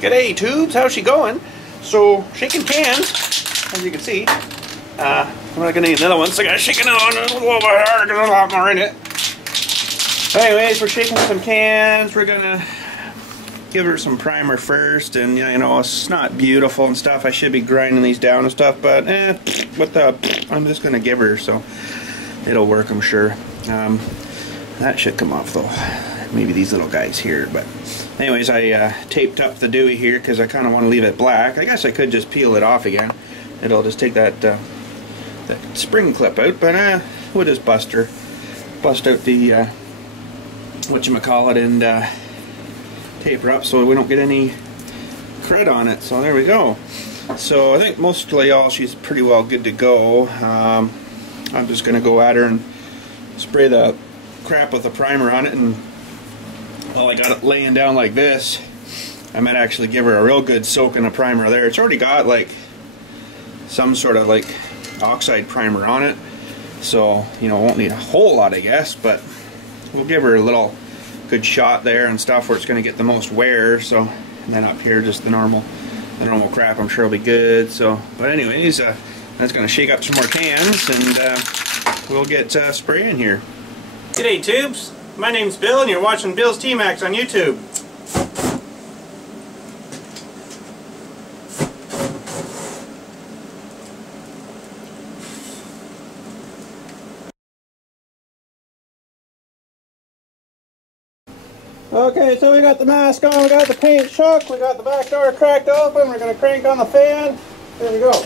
G'day tubes, how's she going? So, shaking cans, as you can see. I'm not gonna need another one, so I gotta shake it on a little bit harder because there's a lot more in it. Anyways, we're shaking some cans. We're gonna give her some primer first, and you know, it's not beautiful and stuff. I should be grinding these down and stuff, but I'm just gonna give her, so it'll work, I'm sure. That should come off though. Maybe these little guys here, but anyways, I taped up the Dewey here because I kind of want to leave it black. I guess I could just peel it off again. It'll just take that spring clip out, but we'll just bust out the whatchamacallit and tape her up so we don't get any crud on it. So there we go. So I think mostly all she's pretty well good to go. I'm just gonna go at her and spray the crap with the primer on it, and while I got it laying down like this, I might actually give her a real good soak in a primer there. It's already got like some sort of like oxide primer on it, so you know, won't need a whole lot, I guess, but we'll give her a little good shot there and stuff where it's going to get the most wear. So, and then up here just the normal crap, I'm sure will be good. So, but anyways, that's going to shake up some more cans, and we'll get spraying here. G'day tubes, my name's Bill and you're watching BILLSTMAXX on YouTube. Okay, so we got the mask on, we got the paint shook, we got the back door cracked open, we're going to crank on the fan. There we go.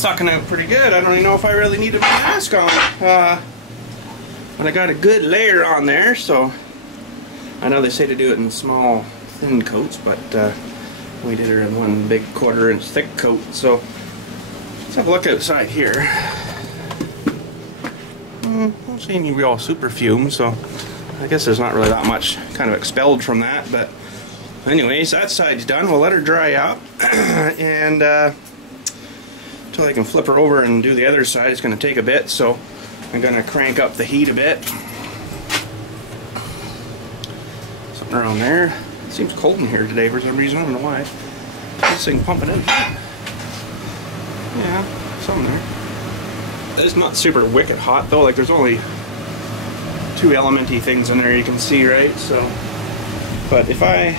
sucking out pretty good. I don't even know if I really needed my mask on. But I got a good layer on there, so I know they say to do it in small, thin coats, but we did it in one big 1/4 inch thick coat. So let's have a look outside here. I don't see any real super fumes, so I guess there's not really that much kind of expelled from that. But anyways, that side's done. We'll let her dry up, and until I can flip her over and do the other side, it's going to take a bit. So I'm going to crank up the heat a bit. Something around there. It seems cold in here today for some reason. I don't know why. This thing pumping in. Yeah, something there. It's not super wicked hot though. Like, there's only 2 elementy things in there you can see, right? So, but if I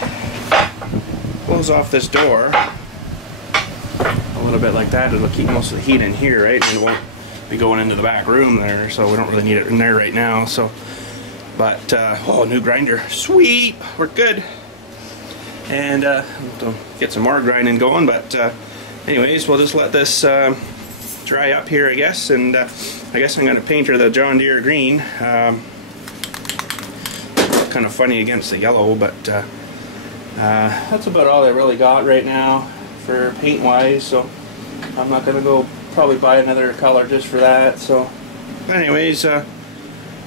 close off this door a little bit like that, it'll keep most of the heat in here, right? And it won't be going into the back room there, so we don't really need it in there right now. So, but oh, new grinder, sweet, we're good. And we'll get some more grinding going. But anyways, we'll just let this dry up here, I guess. And I guess I'm going to paint her the John Deere green. Kind of funny against the yellow, but that's about all I really got right now for paint wise. So I'm not going to go probably buy another color just for that. So anyways,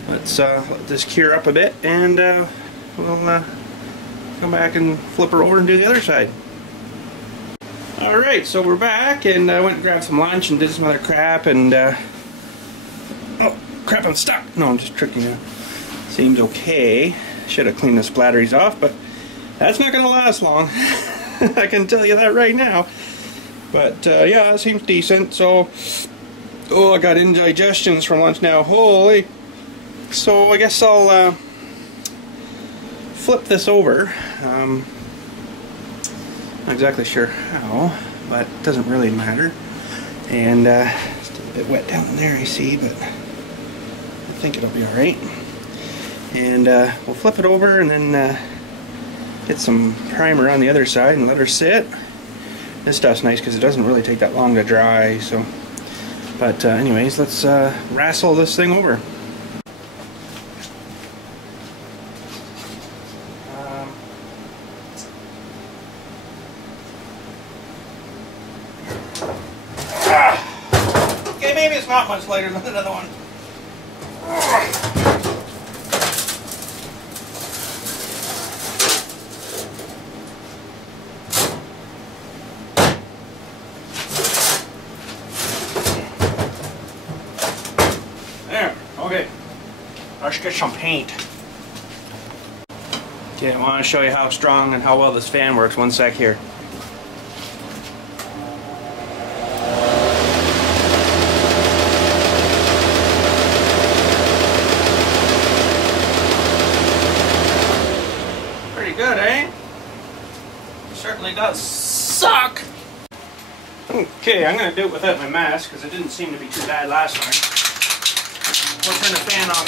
let's let this cure up a bit, and we'll come back and flip her over and do the other side. Alright, so we're back, and I went and grabbed some lunch and did some other crap, and oh crap, I'm stuck. No, I'm just tricking you. Seems okay. Should have cleaned the splatteries off, but that's not going to last long. I can tell you that right now. But yeah, it seems decent. So, oh, I got indigestions from lunch now. Holy! So I guess I'll flip this over. Not exactly sure how, but it doesn't really matter. And it's still a bit wet down in there, I see, but I think it'll be alright. And we'll flip it over and then get some primer on the other side and let her sit. This stuff's nice because it doesn't really take that long to dry. So, but anyways, let's wrestle this thing over. Okay, maybe it's not much lighter than another one. There, okay. Let's get some paint. Okay, I want to show you how strong and how well this fan works. One sec here. Good, eh? Certainly does suck. Okay, I'm going to do it without my mask because it didn't seem to be too bad last time. We'll turn the fan on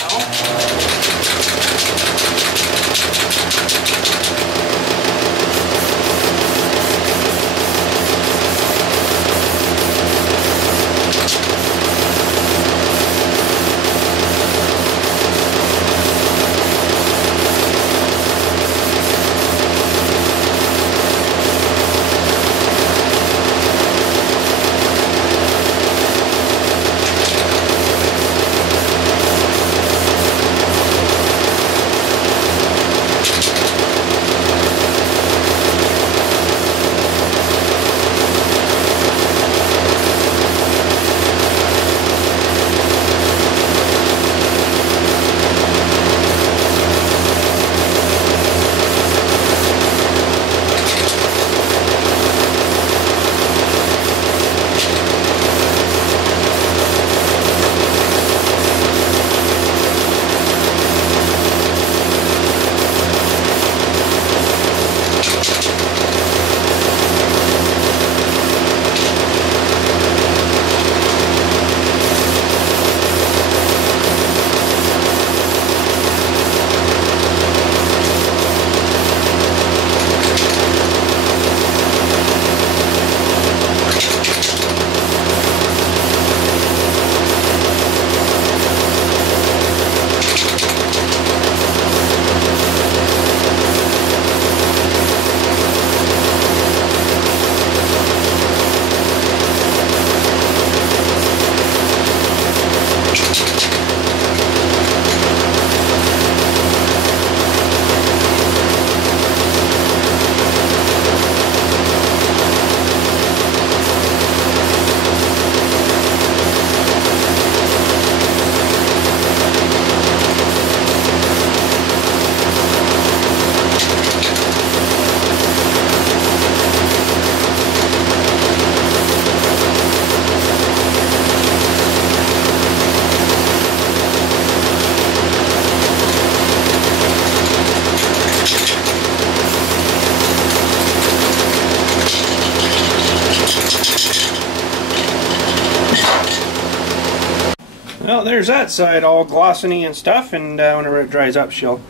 Well, there's that side all glossy and stuff, and whenever it dries up, she'll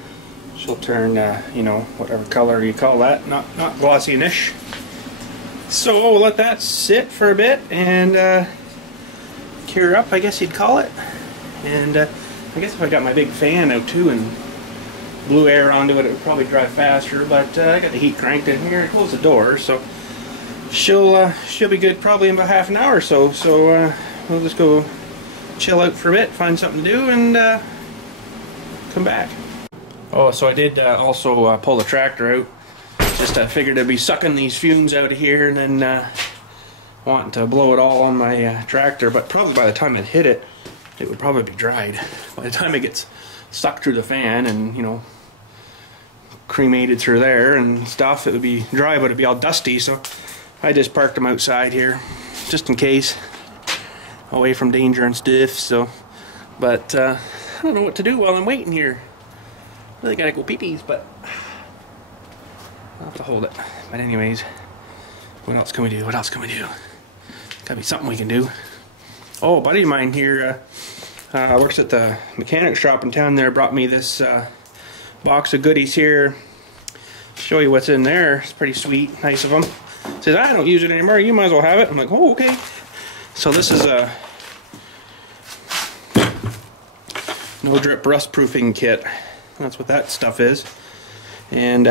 turn, you know, whatever color you call that, not glossy-ish. So we'll let that sit for a bit and cure up, I guess you'd call it. And I guess if I got my big fan out too and blew air onto it, it would probably dry faster. But I got the heat cranked in here. Close the door, so she'll be good probably in about half an hour or so. So we'll just go chill out for a bit, find something to do, and come back. Oh, so I did also pull the tractor out. Just figured I'd be sucking these fumes out of here and then wanting to blow it all on my tractor. But probably by the time it hit it, it would probably be dried. By the time it gets sucked through the fan and, you know, cremated through there and stuff, it would be dry, but it'd be all dusty. So I just parked them outside here, just in case, away from danger and stuff. So, but I don't know what to do while I'm waiting here. Really gotta go pee-pees, but I'll have to hold it. But anyways, what else can we do? What else can we do? Gotta be something we can do. Oh, a buddy of mine here works at the mechanic shop in town there, brought me this box of goodies here. Show you what's in there. It's pretty sweet, nice of him. Says, I don't use it anymore, you might as well have it. I'm like, oh, okay. So this is a no drip rust proofing kit. That's what that stuff is. And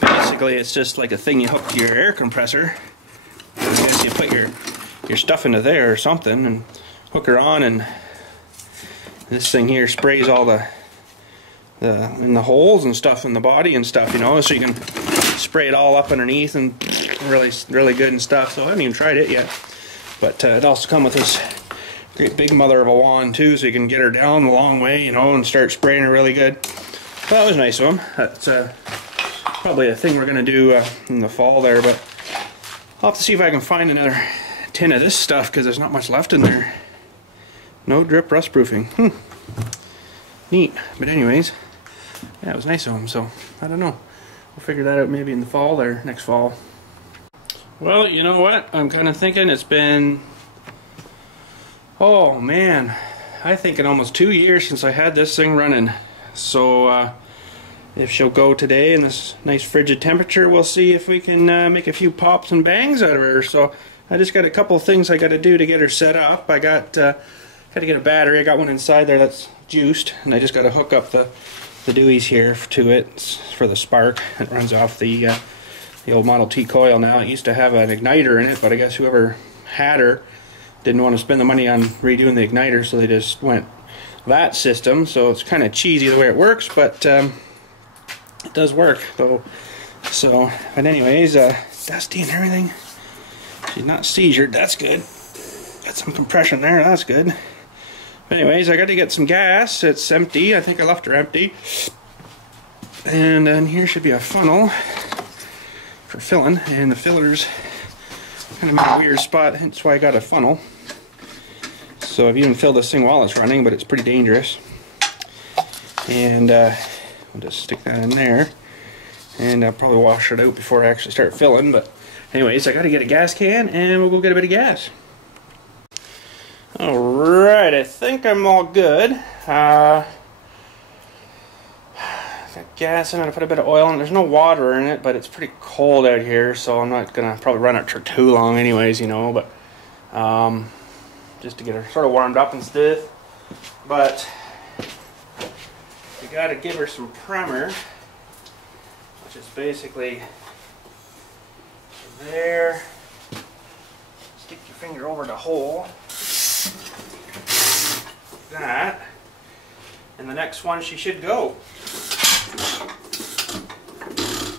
basically it's just like a thing you hook to your air compressor. I guess you put your stuff into there or something and hook her on, and this thing here sprays all in the holes and stuff in the body and stuff, you know, so you can spray it all up underneath and really good and stuff. So I haven't even tried it yet, but it also comes with this great big mother of a wand too, so you can get her down a long way, you know, and start spraying her really good. So that was nice of them. That's probably a thing we're gonna do in the fall there, but I'll have to see if I can find another tin of this stuff, because there's not much left in there. No drip rust proofing. Neat. But anyways, yeah, it was nice of them, so I don't know. We'll figure that out maybe in the fall or next fall. Well, you know what? I'm kind of thinking it's been, oh man, I think in almost 2 years since I had this thing running. So if she'll go today in this nice frigid temperature, we'll see if we can make a few pops and bangs out of her. So I just got a couple of things I got to do to get her set up. I got to get a battery. I got one inside there that's juiced, and I just got to hook up the dewies here to it. It's for the spark. It runs off the old Model T coil now. It used to have an igniter in it, but I guess whoever had her didn't want to spend the money on redoing the igniter, so they just went that system. So it's kind of cheesy the way it works, but it does work though. So, but anyways, dusty and everything. She's not seizured, that's good. Got some compression there, that's good. But anyways, I got to get some gas. It's empty. I think I left her empty. And then here should be a funnel for filling, and the filler's kind of in a weird spot, hence why I got a funnel. So I've even filled this thing while it's running, but it's pretty dangerous. And I'll just stick that in there, and I'll probably wash it out before I actually start filling. But anyways, I got to get a gas can, and we'll go get a bit of gas. Alright, I think I'm all good. Got gas in it, I put a bit of oil in. There's no water in it, but it's pretty cold out here, so I'm not gonna probably run it for too long anyways, you know, but just to get her sort of warmed up and stuff. But you gotta give her some primer, which is basically there. Stick your finger over the hole. That, and the next one she should go.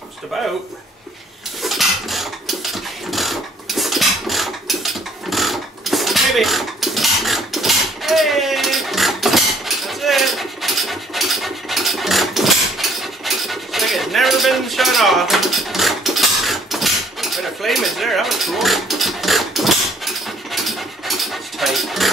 Just about. Maybe. Hey, that's it. Looks like it's never been shut off. Bit of flame is there. That was cool. It's tight.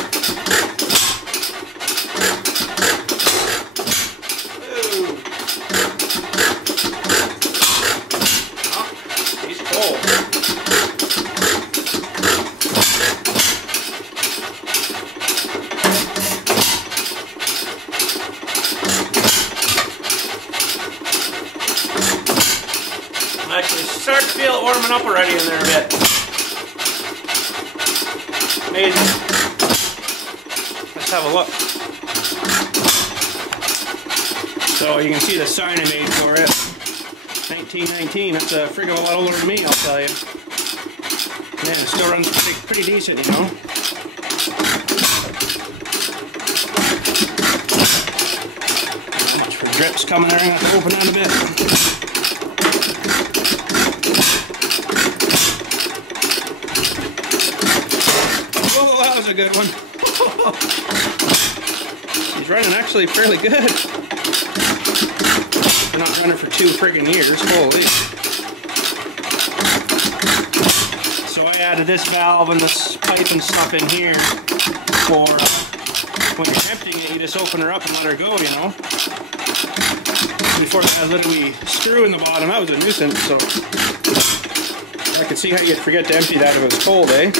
feel it warming up already in there a bit. Amazing. Let's have a look. So you can see the sign I made for it. 1919. That's a frig of a lot older than me, I'll tell you. Man, it still runs pretty decent, you know. Watch for drips coming there. I'm going to have to open that a bit. Oh, that was a good one. He's running actually fairly good. We're not running for 2 friggin' years. Holy. So I added this valve and this pipe and stuff in here for when you're emptying it, you just open her up and let her go, you know. Before it had a little wee screw in the bottom, that was a nuisance, so I could see how you'd forget to empty that if it was cold, eh?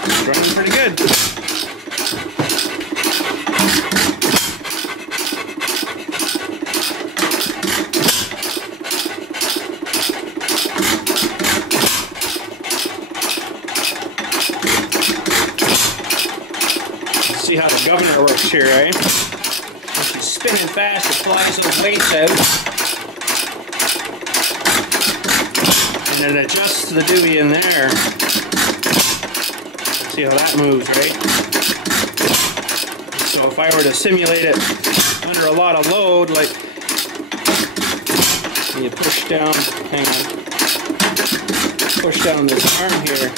It's running pretty good. See how the governor works here, eh? When she's spinning fast, it flies those weights out. And then it adjusts the dewey in there. See how that moves, right? So if I were to simulate it under a lot of load, like when you push down, hang on, push down this arm here.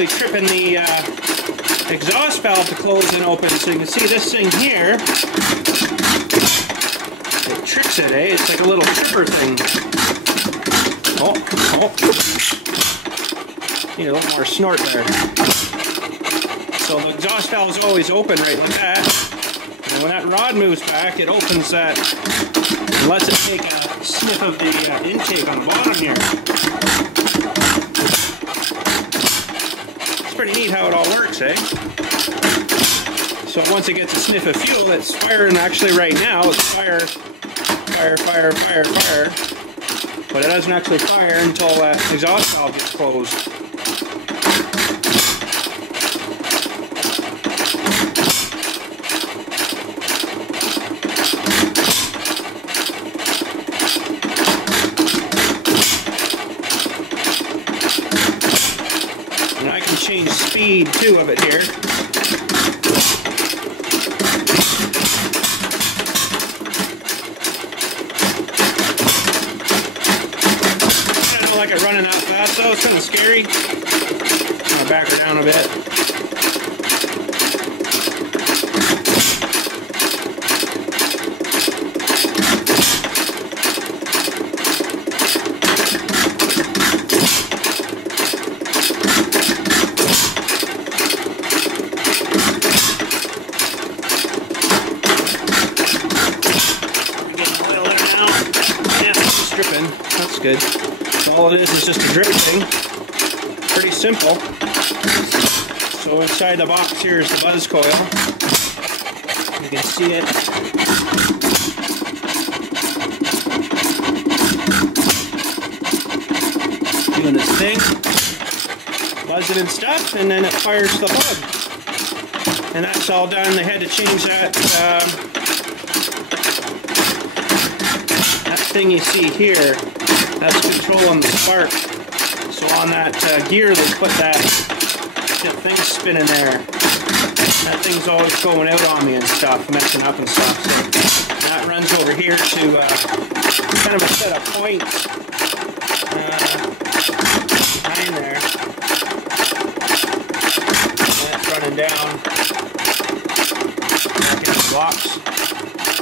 Tripping the exhaust valve to close and open, so you can see this thing here, it trips it, eh? It's like a little tripper thing. Oh. Need a little more snort there. So the exhaust valve is always open right like that, and when that rod moves back, it opens that and lets it take a sniff of the intake on the bottom here. Pretty neat how it all works, eh? So once it gets a sniff of fuel, it's firing actually right now. It's fire. But it doesn't actually fire until that exhaust valve gets closed. Change speed too of it here. I don't like it running that fast though, it's kind of scary. I'll back her down a bit. That's good. All it is just a drip thing. Pretty simple. So inside the box here is the buzz coil. You can see it. Doing its thing. Buzzing and stuff, and then it fires the plug. And that's all done. They had to change that thing you see here, that's controlling the spark. So on that gear they put that thing spinning there. That thing's always going out on me and stuff, messing up and stuff. So that runs over here to kind of a set of points behind there. And that's running down. Back into the blocks.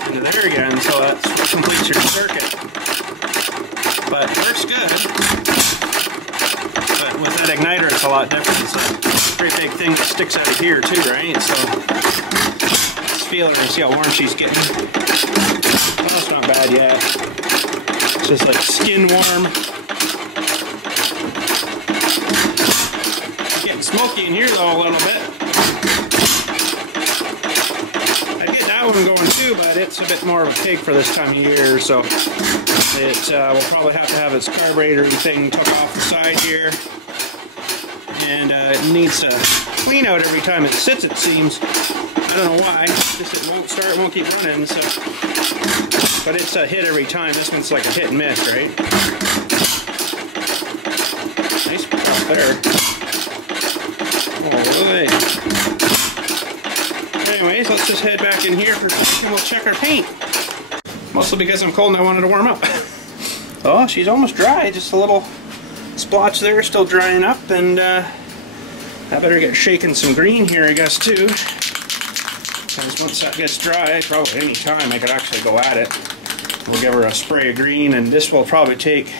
Into there again, so that completes your circuit. But it works good. But with that igniter, it's a lot different. It's a pretty big thing that sticks out of here too, right? So let's feel her and see how warm she's getting. Well, that's not bad yet. It's just like skin warm. It's getting smoky in here though a little bit. one going too, but it's a bit more of a pig for this time of year, so it will probably have to have its carburetor thing took off the side here. And it needs to clean out every time it sits, it seems. I don't know why. Just it won't start, it won't keep running, so. But it's a hit every time. This one's like a hit and miss, right? Nice pop there. Alright. Anyways, let's just head back in here for a second and we'll check our paint. Mostly because I'm cold and I wanted to warm up. Oh, she's almost dry. Just a little splotch there, still drying up, and I better get shaking some green here, I guess, too. Because once that gets dry, probably any time I could actually go at it. We'll give her a spray of green, and this will probably take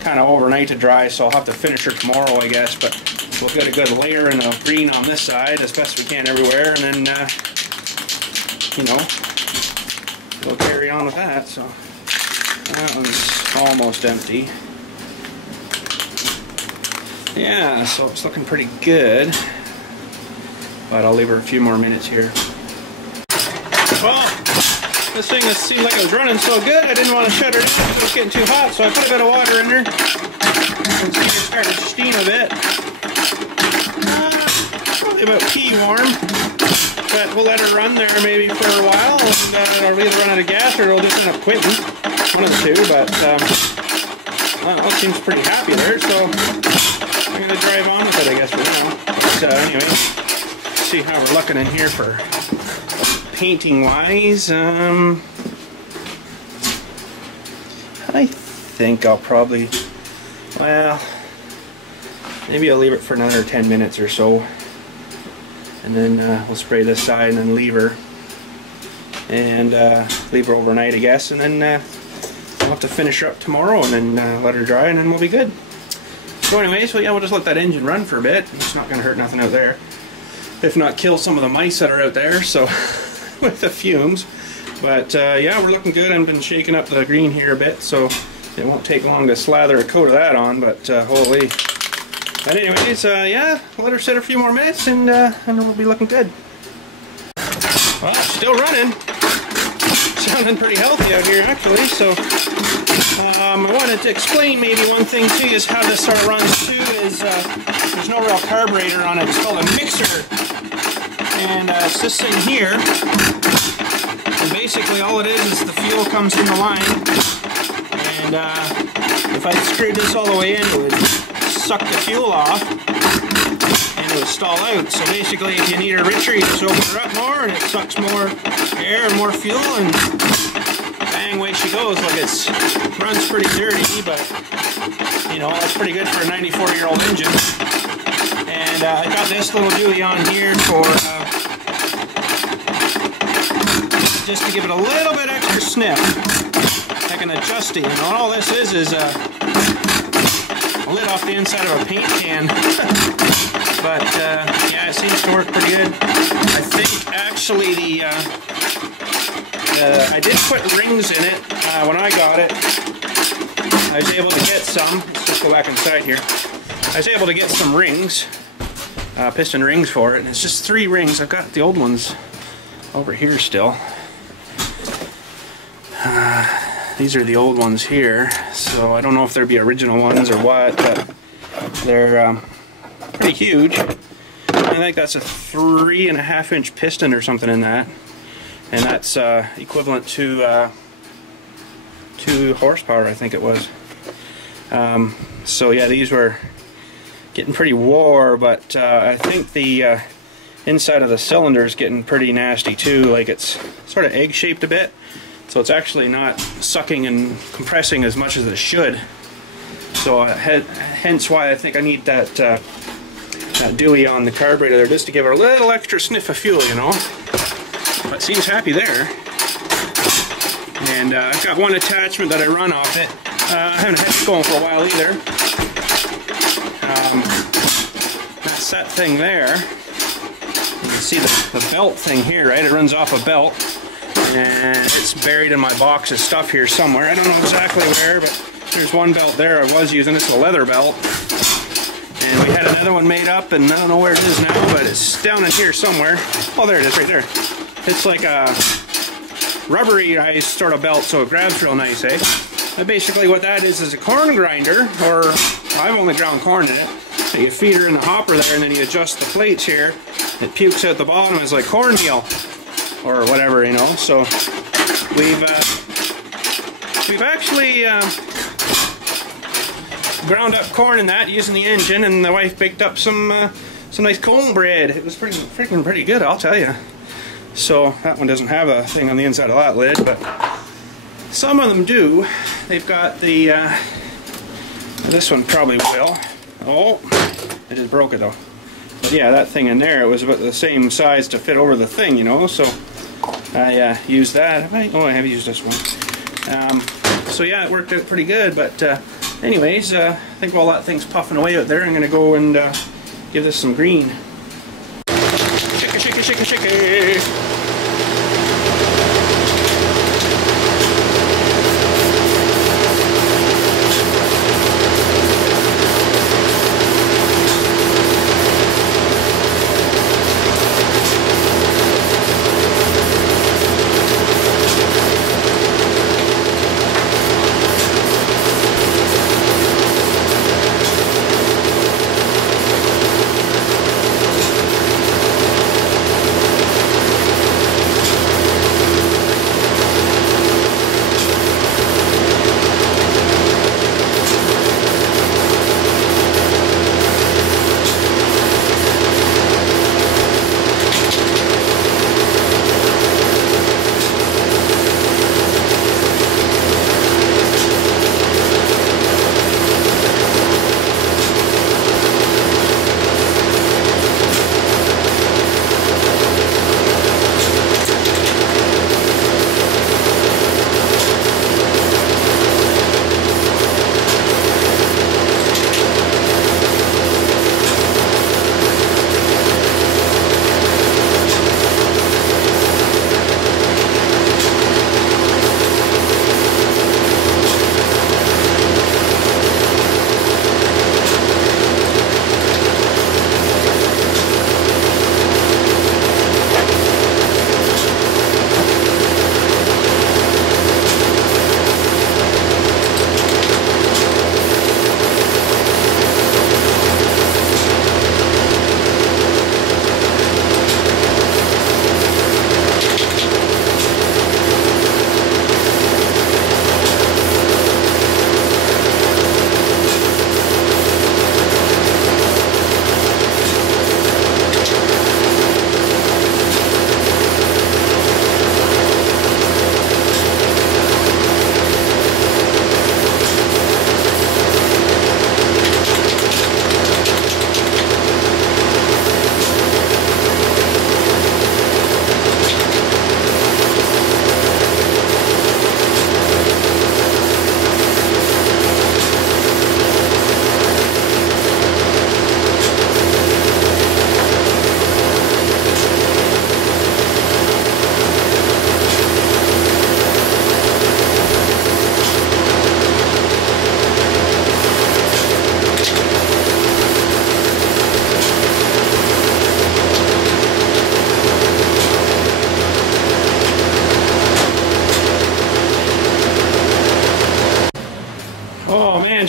kind of overnight to dry, so I'll have to finish her tomorrow, I guess, but we'll get a good layering of green on this side as best we can everywhere, and then, you know, we'll carry on with that. So that one's almost empty. Yeah, so it's looking pretty good, but I'll leave her a few more minutes here. Well, this thing seemed like it was running so good, I didn't want to shut her down because it was getting too hot, so I put a bit of water in there. And see it started to steam a bit. Probably about pea warm, but we'll let her run there maybe for a while, and it'll either run out of gas or it'll just end up quitting. One of the two, but well, it seems pretty happy there, so I'm going to drive on with it, I guess, for now. But anyway, see how we're looking in here for painting wise. I think I'll probably, well, maybe I'll leave it for another 10 minutes or so, and then we'll spray this side and then leave her, and leave her overnight, I guess, and then I'll have to finish her up tomorrow and then let her dry, and then we'll be good. So anyway, so yeah, we'll just let that engine run for a bit. It's not going to hurt nothing out there. If not, kill some of the mice that are out there, so with the fumes. But yeah, we're looking good. I've been shaking up the green here a bit, so it won't take long to slather a coat of that on, but holy. But anyways, yeah, let her sit a few more minutes, and we'll be looking good. Well, still running. Sounding pretty healthy out here, actually, so I wanted to explain maybe one thing to you is how this sort of runs too is there's no real carburetor on it. It's called a mixer, and it's this thing here, and basically all it is the fuel comes from the line, and if I screwed this all the way in, it would suck the fuel off and it would stall out. So basically, if you need her richer, you just open her up more and it sucks more air and more fuel, and bang, away she goes. Look, it runs pretty dirty, but you know, that's pretty good for a 94-year-old engine. And I got this little dually on here for just to give it a little bit extra sniff, like an adjusting. And all this is a lid off the inside of a paint can. But yeah, it seems to work pretty good. I think actually I did put rings in it when I got it. I was able to get some. Let's just go back inside here. I was able to get some rings, piston rings for it, and it's just 3 rings. I've got the old ones over here still. These are the old ones here, so I don't know if they'll be original ones or what, but they're pretty huge. I think that's a 3.5-inch piston or something in that, and that's equivalent to 2 horsepower, I think it was. So yeah, these were getting pretty wore, but I think the inside of the cylinder is getting pretty nasty too. Like, it's sort of egg-shaped a bit, so it's actually not sucking and compressing as much as it should. So hence why I think I need that dually on the carburetor there, just to give her a little extra sniff of fuel, you know. But it seems happy there. And I've got one attachment that I run off it. I haven't had it going for a while either. That's that thing there. You can see the belt thing here, right? It runs off a belt. And it's buried in my box of stuff here somewhere. I don't know exactly where, but there's one belt there I was using. It's a leather belt. And we had another one made up, and I don't know where it is now, but it's down in here somewhere. Oh, there it is, right there. It's like a rubberized sort of belt, so it grabs real nice, eh? And basically what that is a corn grinder, or I've only ground corn in it. So you feed her in the hopper there, and then you adjust the plates here. It pukes out the bottom as like cornmeal, or whatever, you know. So we've actually ground up corn in that using the engine, and the wife baked up some nice cornbread. It was pretty good, I'll tell you. So that one doesn't have a thing on the inside of that lid, but some of them do. They've got the this one probably will. Oh, I just broke it though. But yeah, that thing in there, it was about the same size to fit over the thing, you know. So I used that. Oh, I have used this one. So yeah, it worked out pretty good. But anyways, I think while that thing's puffing away out there, I'm gonna go and give this some green. Shake it, shake it, shake it, shake it.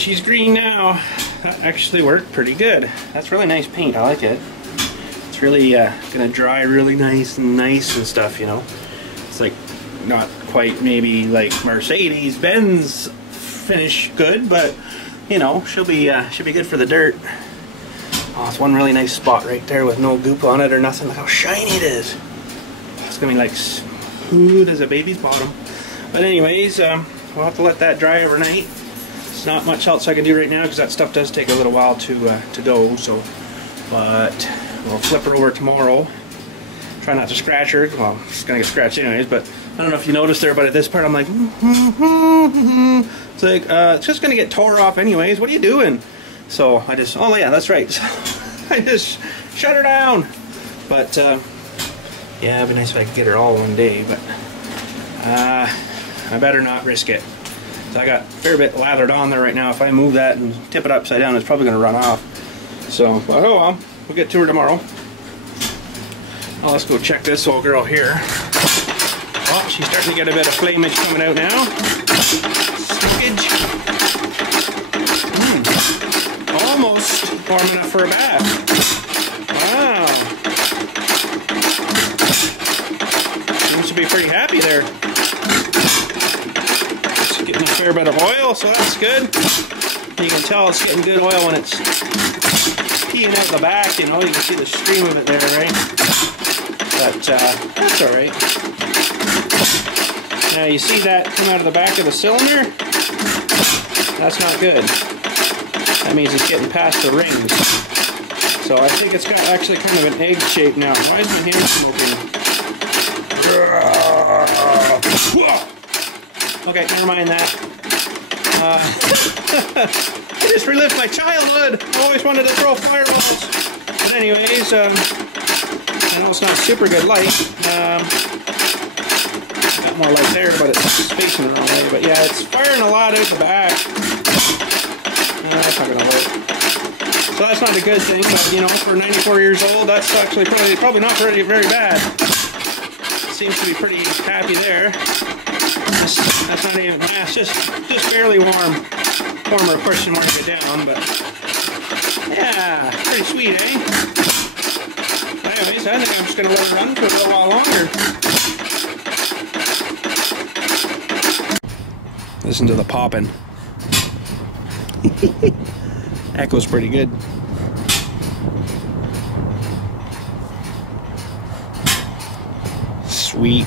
and she's green now. That actually worked pretty good. That's really nice paint. I like it. It's really gonna dry really nice and stuff, you know. It's like not quite maybe like Mercedes-Benz finish good, but you know, she'll be good for the dirt. Oh, it's one really nice spot right there with no goop on it or nothing. Look how shiny it is. It's gonna be like smooth as a baby's bottom. But anyways, we'll have to let that dry overnight. There's not much else I can do right now because that stuff does take a little while to go. So, but we'll flip her over tomorrow. Try not to scratch her. Well, she's gonna get scratched anyways. But I don't know if you noticed there, but at this part I'm like, it's like it's just gonna get tore off anyways. What are you doing? So I just, oh yeah, that's right. I just shut her down. But yeah, it'd be nice if I could get her all one day. But I better not risk it. So I got a fair bit lathered on there right now. If I move that and tip it upside down, it's probably going to run off. So, but oh well, we'll get to her tomorrow. Well, let's go check this old girl here. Oh, she's starting to get a bit of flamage coming out now. Stickage. Almost warm enough for a bath. Wow. Seems to be pretty happy there. It's getting a fair bit of oil, so that's good. You can tell it's getting good oil when it's peeing out the back, you know. You can see the stream of it there, right? But that's alright. Now you see that come out of the back of the cylinder? That's not good. That means it's getting past the rings. So I think it's got actually kind of an egg shape now. Why is my hand smoking? Okay, never mind that. I just relived my childhood. I always wanted to throw fireballs. But anyways, I know it's not super good light. Got more light there, but it's facing the wrong way. But yeah, it's firing a lot out the back. That's not gonna work. So that's not a good thing, but you know, for 94 years old, that's actually probably not very bad. Seems to be pretty happy there. That's not even, yeah, it's just barely warm. Warmer, of course, you want to get down, but yeah, pretty sweet, eh? Anyways, I think I'm just gonna let it run for a little while longer. Listen to the popping. Echoes pretty good. Sweet.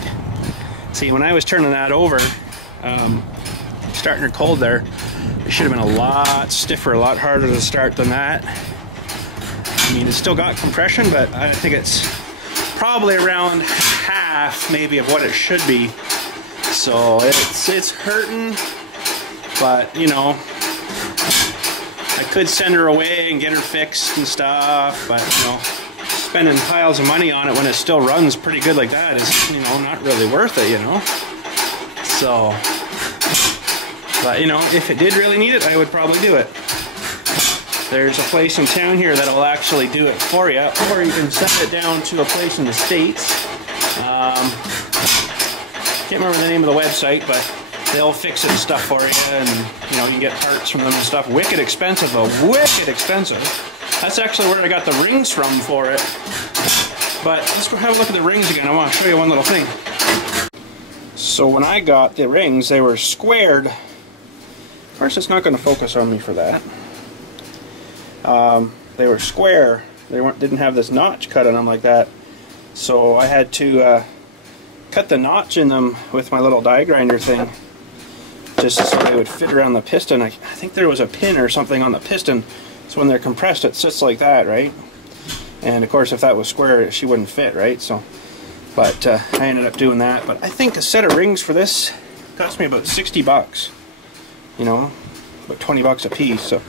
See, when I was turning that over, starting her cold there, it should have been a lot stiffer, a lot harder to start than that. I mean, it's still got compression, but I think it's probably around half, maybe, of what it should be. So it's hurting, but you know, I could send her away and get her fixed and stuff, but you know, spending piles of money on it when it still runs pretty good like that is, you know, not really worth it, you know. So, but you know, if it did really need it, I would probably do it. There's a place in town here that'll actually do it for you, or you can send it down to a place in the States. Can't remember the name of the website, but they'll fix it and stuff for you, and you know, you can get parts from them and stuff. Wicked expensive though, wicked expensive. That's actually where I got the rings from for it. But let's go have a look at the rings again. I want to show you one little thing. So when I got the rings, they were squared. Of course, it's not going to focus on me for that. They were square. They didn't have this notch cut in them like that. So I had to cut the notch in them with my little die grinder thing, just so they would fit around the piston. I think there was a pin or something on the piston, so when they're compressed it sits like that, right? And of course if that was square she wouldn't fit, right? So, but I ended up doing that. But I think a set of rings for this cost me about 60 bucks, you know, about 20 bucks a piece, so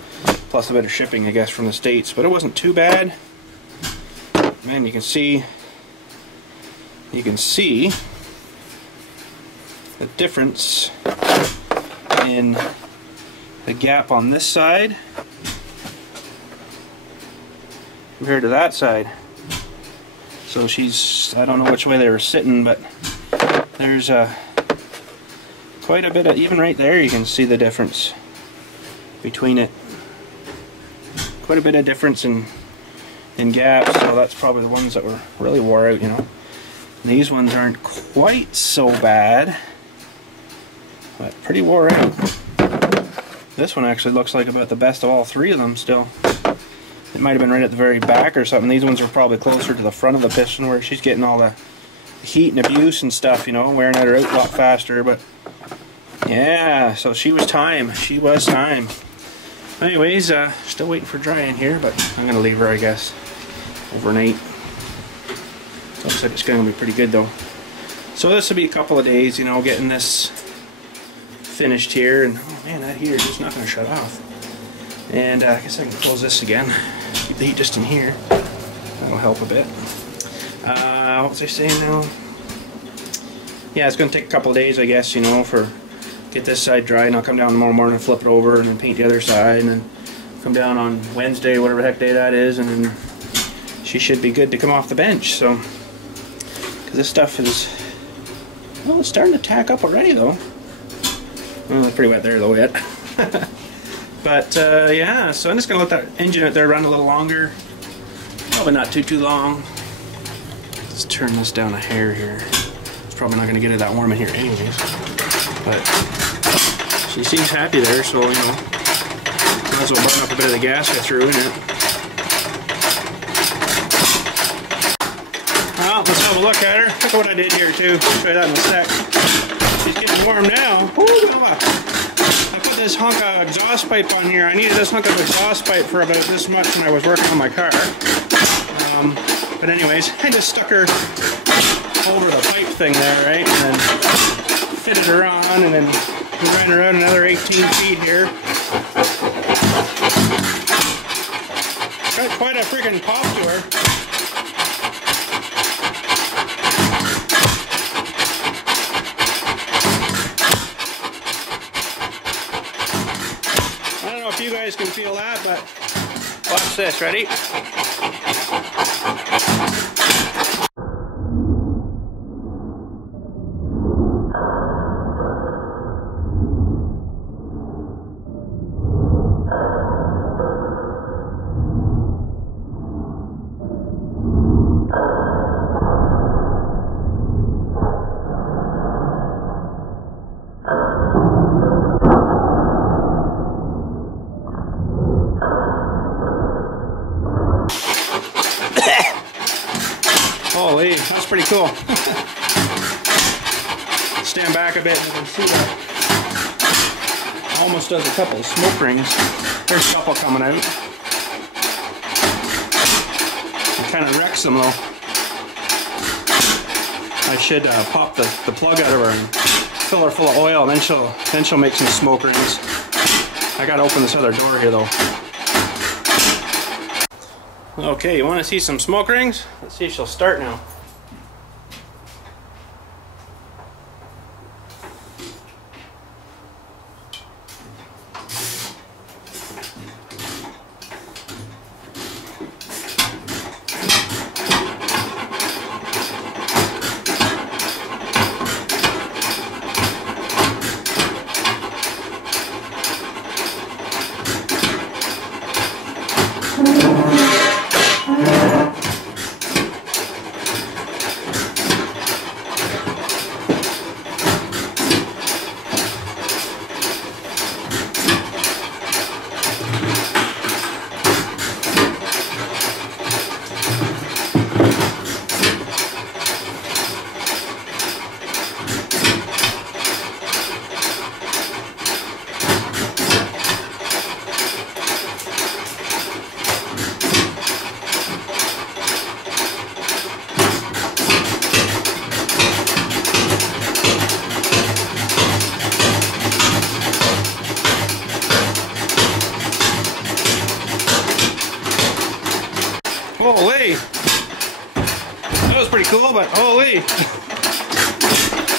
plus a bit of shipping I guess from the States, but it wasn't too bad. Man, you can see the difference in the gap on this side compared to that side. So she's, I don't know which way they were sitting, but there's quite a bit of, even right there you can see the difference between it. Quite a bit of difference in gaps, so that's probably the ones that were really wore out, you know. These ones aren't quite so bad, but pretty wore out. This one actually looks like about the best of all three of them still. It might have been right at the very back or something. These ones are probably closer to the front of the piston where she's getting all the heat and abuse and stuff, you know, wearing out her out a lot faster. But yeah, so she was time. She was time. Anyways, still waiting for drying here, but I'm going to leave her, I guess, overnight. Looks like it's going to be pretty good though. So this will be a couple of days, you know, getting this finished here. And oh man, that heater is just not going to shut off. And I guess I can close this again. Keep the heat just in here. That'll help a bit. What was I saying now? Yeah, it's going to take a couple of days, I guess, you know, for get this side dry, and I'll come down tomorrow morning and flip it over and then paint the other side, and then come down on Wednesday, whatever the heck day that is, and then she should be good to come off the bench. So This stuff is, well, it's starting to tack up already though. Well, it's pretty wet there though yet. But yeah, so I'm just gonna let that engine out there run a little longer. Probably not too long. Let's turn this down a hair here. It's probably not gonna get it that warm in here anyways. But she seems happy there, so you know, might as well burn up a bit of the gas I threw in it. Well, let's have a look at her. Look at what I did here too. I'll show you that in a sec. She's getting warm now. I put this hunk of exhaust pipe on here. I needed this hunk of exhaust pipe for about this much when I was working on my car. But anyways, I just stuck her over the pipe thing there, right? And then fitted her on, and then we ran around another 18 feet here. Got quite a freaking pop to her. I don't know if you guys can feel that, but watch this, ready? Holy, that's pretty cool. Stand back a bit and you can see that almost does a couple of smoke rings. There's a couple coming out. It kind of wrecks them though. I should pop the plug out of her and fill her full of oil, and then she'll make some smoke rings. I gotta open this other door here though. Okay, you want to see some smoke rings? Let's see if she'll start now. Holy! That was pretty cool, but holy!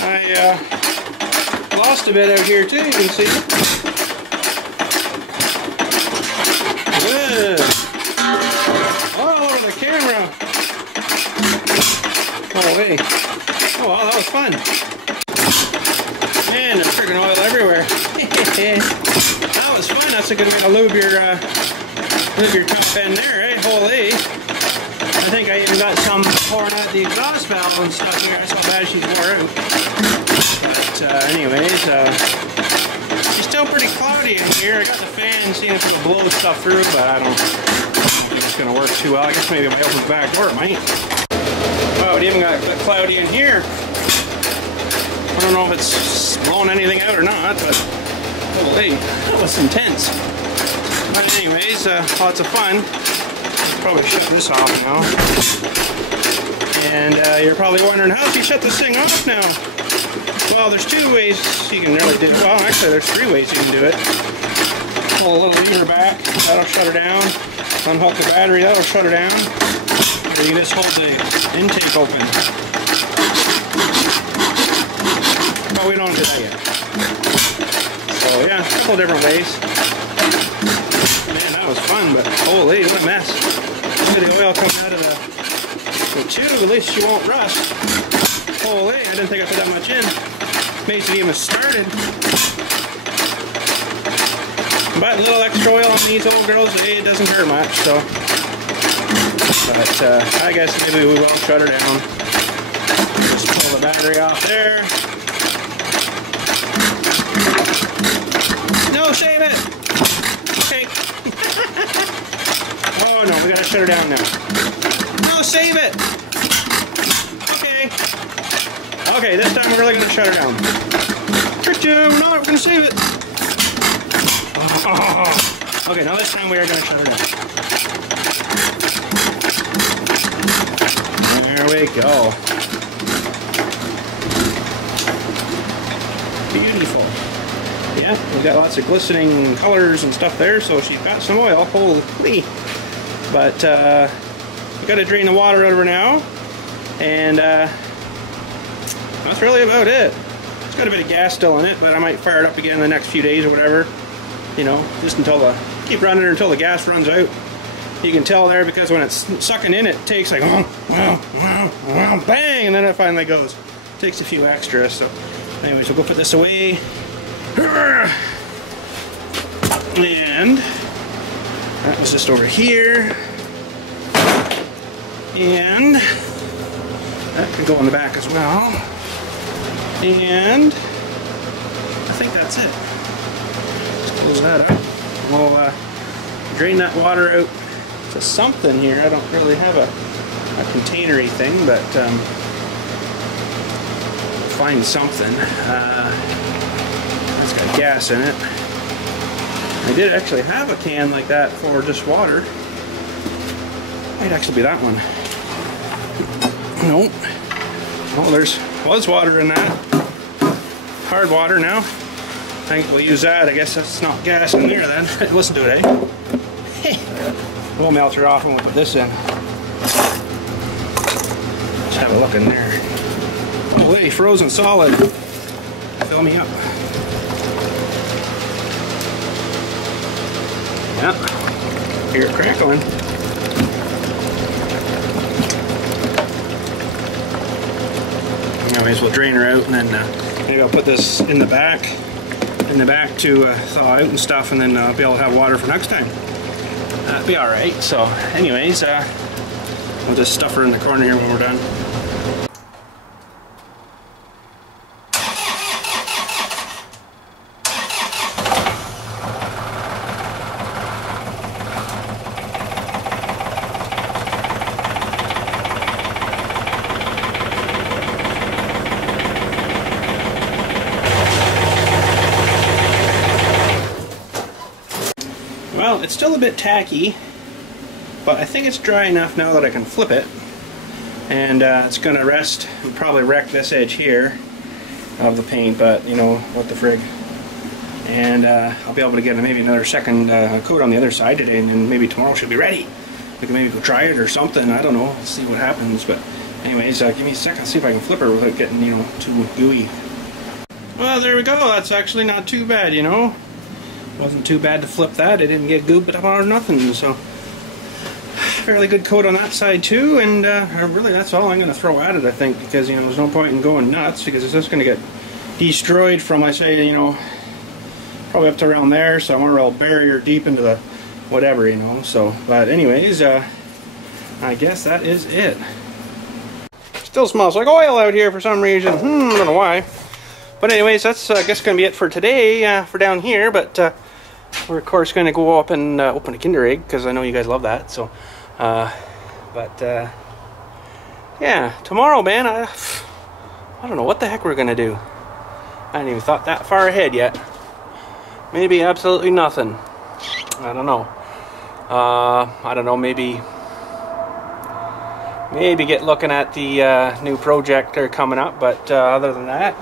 I lost a bit out here too, you can see. Good. All over the camera. Holy! Oh wow, that was fun. Man, there's freaking oil everywhere. That was fun. That's a good way to lube your top end there, right? Holy! I think I even got some pouring out the exhaust valve and stuff here. That's how bad she's wore out. But anyways, she's still pretty cloudy in here. I got the fan seeing if it'll blow stuff through, but I don't think it's going to work too well. I guess maybe if I open the back door it might. Oh, it even got cloudy in here. I don't know if it's blowing anything out or not, but holy, that was intense. But anyways, lots of fun. Probably shut this off now. And you're probably wondering, how do you shut this thing off now? Well, there's two ways you can really do it. Well, actually, there's three ways you can do it. Pull a little lever back, that'll shut her down. Unhook the battery, that'll shut her down. Or you can just hold the intake open. But we don't do that yet. So yeah, a couple different ways. Man, that was fun, but holy, what a mess. Look at the oil coming out of the So too, at least she won't rust. Holy, I didn't think I put that much in. Makes it even started. But a little extra oil on these old girls, it doesn't hurt much, so. But I guess maybe we will shut her down. Just pull the battery off there. No, save it! Okay. Oh no, we gotta shut her down now. No, save it! Okay. Okay, this time we're really gonna shut her down. Tricked you! We're not, we're gonna save it! Oh. Okay, now this time we are gonna shut her down. There we go. Beautiful. Yeah, we've got lots of glistening colors and stuff there, so she's got some oil. Holy. But we got to drain the water out of her now, and that's really about it. It's got a bit of gas still in it, but I might fire it up again in the next few days or whatever. You know, just until keep running her until the gas runs out. You can tell there because when it's sucking in, it takes like bang, and then it finally goes. It takes a few extras. So, anyways, we'll go put this away. And that was just over here, and that can go in the back as well, and I think that's it. Let's close that up. We'll drain that water out to something here. I don't really have a containery thing, but find something. It's got gas in it. I did actually have a can like that for just water. Might actually be that one. Nope. Oh, there's was water in that. Hard water now. I think we'll use that. I guess that's not gas in there then. Listen to it, eh? We'll melt her off and we'll put this in. Let's have a look in there. Holy, frozen solid. Fill me up. Yep, hear it crackling. Anyways, we'll drain her out, and then maybe I'll put this in the back to thaw out and stuff, and then I'll be able to have water for next time. That'd be all right. So, anyways, we'll just stuff her in the corner here when we're done. Well, it's still a bit tacky, but I think it's dry enough now that I can flip it, and it's going to rest and probably wreck this edge here of the paint, but you know, what the frig. And I'll be able to get maybe another second coat on the other side today, and then maybe tomorrow she'll be ready. We can maybe go try it or something, I don't know, let's see what happens. But anyways, give me a second, see if I can flip her without getting, you know, too gooey. Well, there we go, that's actually not too bad, you know. Wasn't too bad to flip that. It didn't get gooped up or nothing, so fairly good coat on that side too. And really, that's all I'm going to throw at it, I think, because you know there's no point in going nuts because it's just going to get destroyed from, I say, you know, probably up to around there. So I want a real barrier deep into the whatever, you know. So, but anyways, I guess that is it. Still smells like oil out here for some reason. I don't know why. But anyways, that's I guess going to be it for today for down here. But we're of course going to go up and open a Kinder Egg because I know you guys love that. So, yeah, tomorrow, man, I don't know what the heck we're going to do. I hadn't even thought that far ahead yet. Maybe absolutely nothing. I don't know. I don't know, maybe get looking at the new project coming up, but other than that,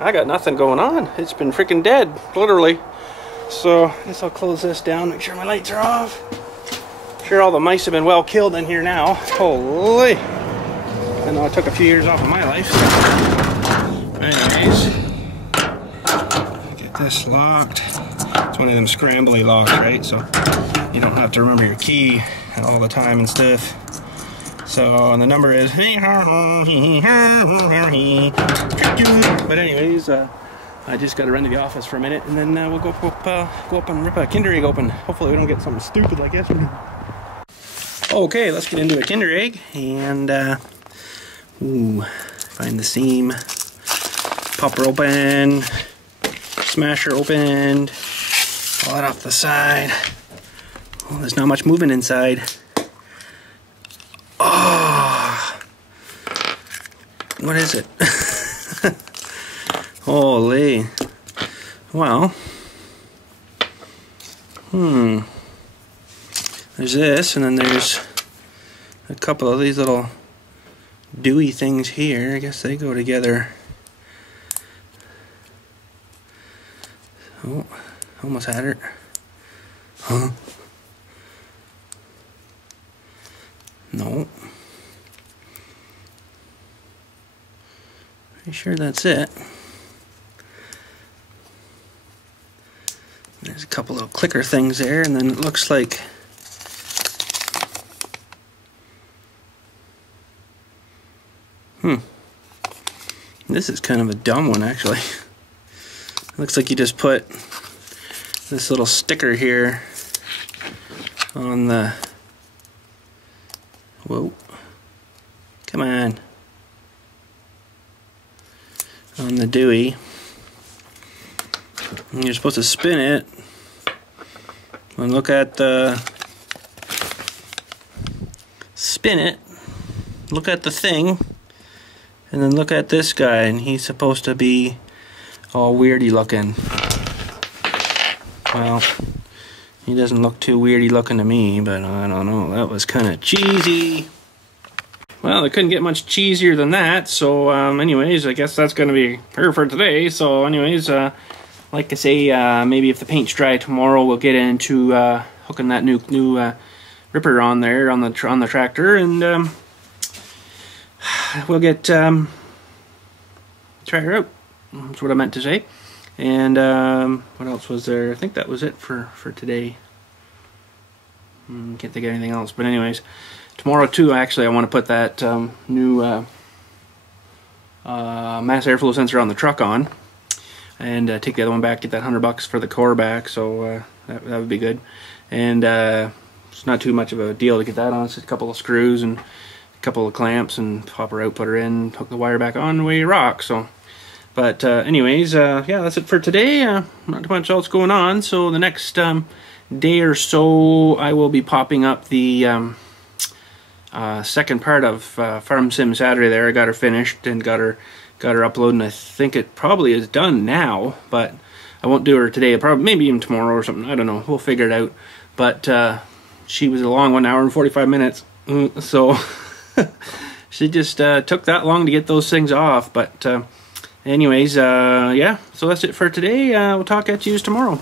I got nothing going on. It's been freaking dead, literally. So I guess I'll close this down, make sure my lights are off. Sure, all the mice have been well killed in here now. Holy! I know I took a few years off of my life. Anyways, get this locked. It's one of them scrambly locks, right? So you don't have to remember your key all the time and stuff. So, and the number is... But anyways, I just got to run to the office for a minute, and then we'll go up and rip a Kinder Egg open. Hopefully we don't get something stupid like yesterday. Okay, let's get into a Kinder Egg, and find the seam, pop her open, smash her open, pull it off the side. Oh, there's not much movement inside. Oh, what is it? Holy. Well, there's this, and then there's a couple of these little dewy things here. I guess they go together. Oh, almost had her. Huh? No. Pretty sure that's it. There's a couple little clicker things there, and then it looks like this is kind of a dumb one, actually. It looks like you just put this little sticker here on the... Whoa. Come on. On the Dewey. And you're supposed to spin it and look at the... Spin it. Look at the thing. And then look at this guy, and he's supposed to be all weirdy looking. Well, he doesn't look too weirdy looking to me, but I don't know. That was kind of cheesy. Well, it couldn't get much cheesier than that. So, anyways, I guess that's going to be her for today. So, anyways, like I say, maybe if the paint's dry tomorrow, we'll get into hooking that new ripper on there on the tractor, and we'll get try her out. That's what I meant to say. And what else was there? I think that was it for today. Can't think of anything else. But anyways, tomorrow too, actually, I want to put that new mass airflow sensor on the truck on, and take the other one back, get that $100 for the core back. So that would be good. And it's not too much of a deal to get that on. It's just a couple of screws and a couple of clamps, and pop her out, put her in, hook the wire back on, away you rock. So. But anyways, yeah, that's it for today. Not too much else going on. So the next day or so, I will be popping up the second part of Farm Sim Saturday. There, I got her finished and got her uploaded. I think it probably is done now, but I won't do her today. Probably maybe even tomorrow or something. I don't know. We'll figure it out. But she was a long 1 hour and 45 minutes. So she just took that long to get those things off. But anyways, yeah, so that's it for today. We'll talk at you tomorrow.